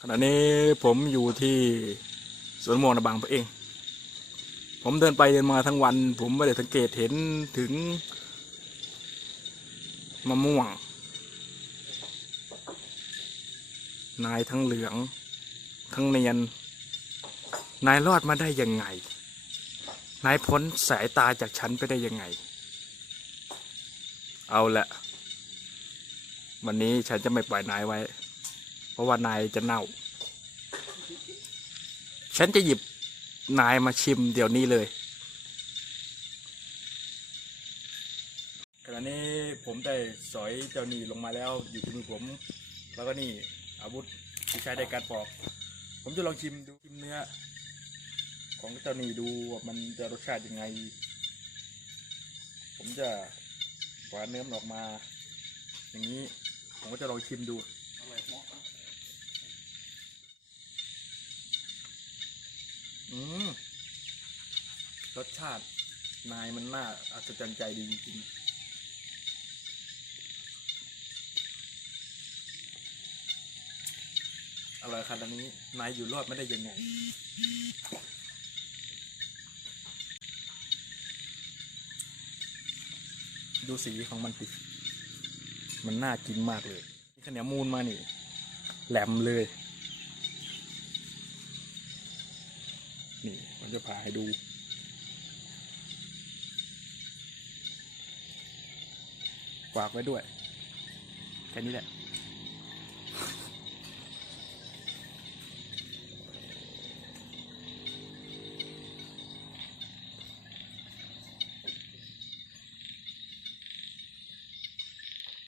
ขณะนี้ผมอยู่ที่สวนมวงนะบางปะเอง ผมเดินไปเดินมาทั้งวัน ผมไม่ได้สังเกตเห็นถึงมะม่วง นายทั้งเหลือง ทั้งเนียน นายรอดมาได้ยังไง นายพ้นสายตาจากฉันไปได้ยังไง เอาละวันนี้ฉันจะไม่ปล่อยนายไว้ เพราะว่านายจะเน่า ฉันจะหยิบนายมาชิมเดี๋ยวนี้เลยขณะนี้ผมได้สอยเจ้านี่ลงมาแล้วอยู่ที่มือผม แล้วก็นี่อาวุธที่ใช้ในการปอก ผมจะลองชิมดูชิมเนื้อ ของเจ้านี่ดูว่ามันจะรสชาติยังไง ผมจะหวานเนื้อมันออกมา อย่างนี้ ผมก็จะลองชิมดู อืมรสชาตินายมันน่าอัศจรรย์ใจดีจริงๆอร่อยขนาดนี้ นายอยู่รอดไม่ได้ยังไงดูสีของมันติมันน่ากินมากเลยขนียวมูนมานี่ แหลมเลย นี่มัน จะพาให้ดูฝากไว้ด้วย แค่นี้แหละ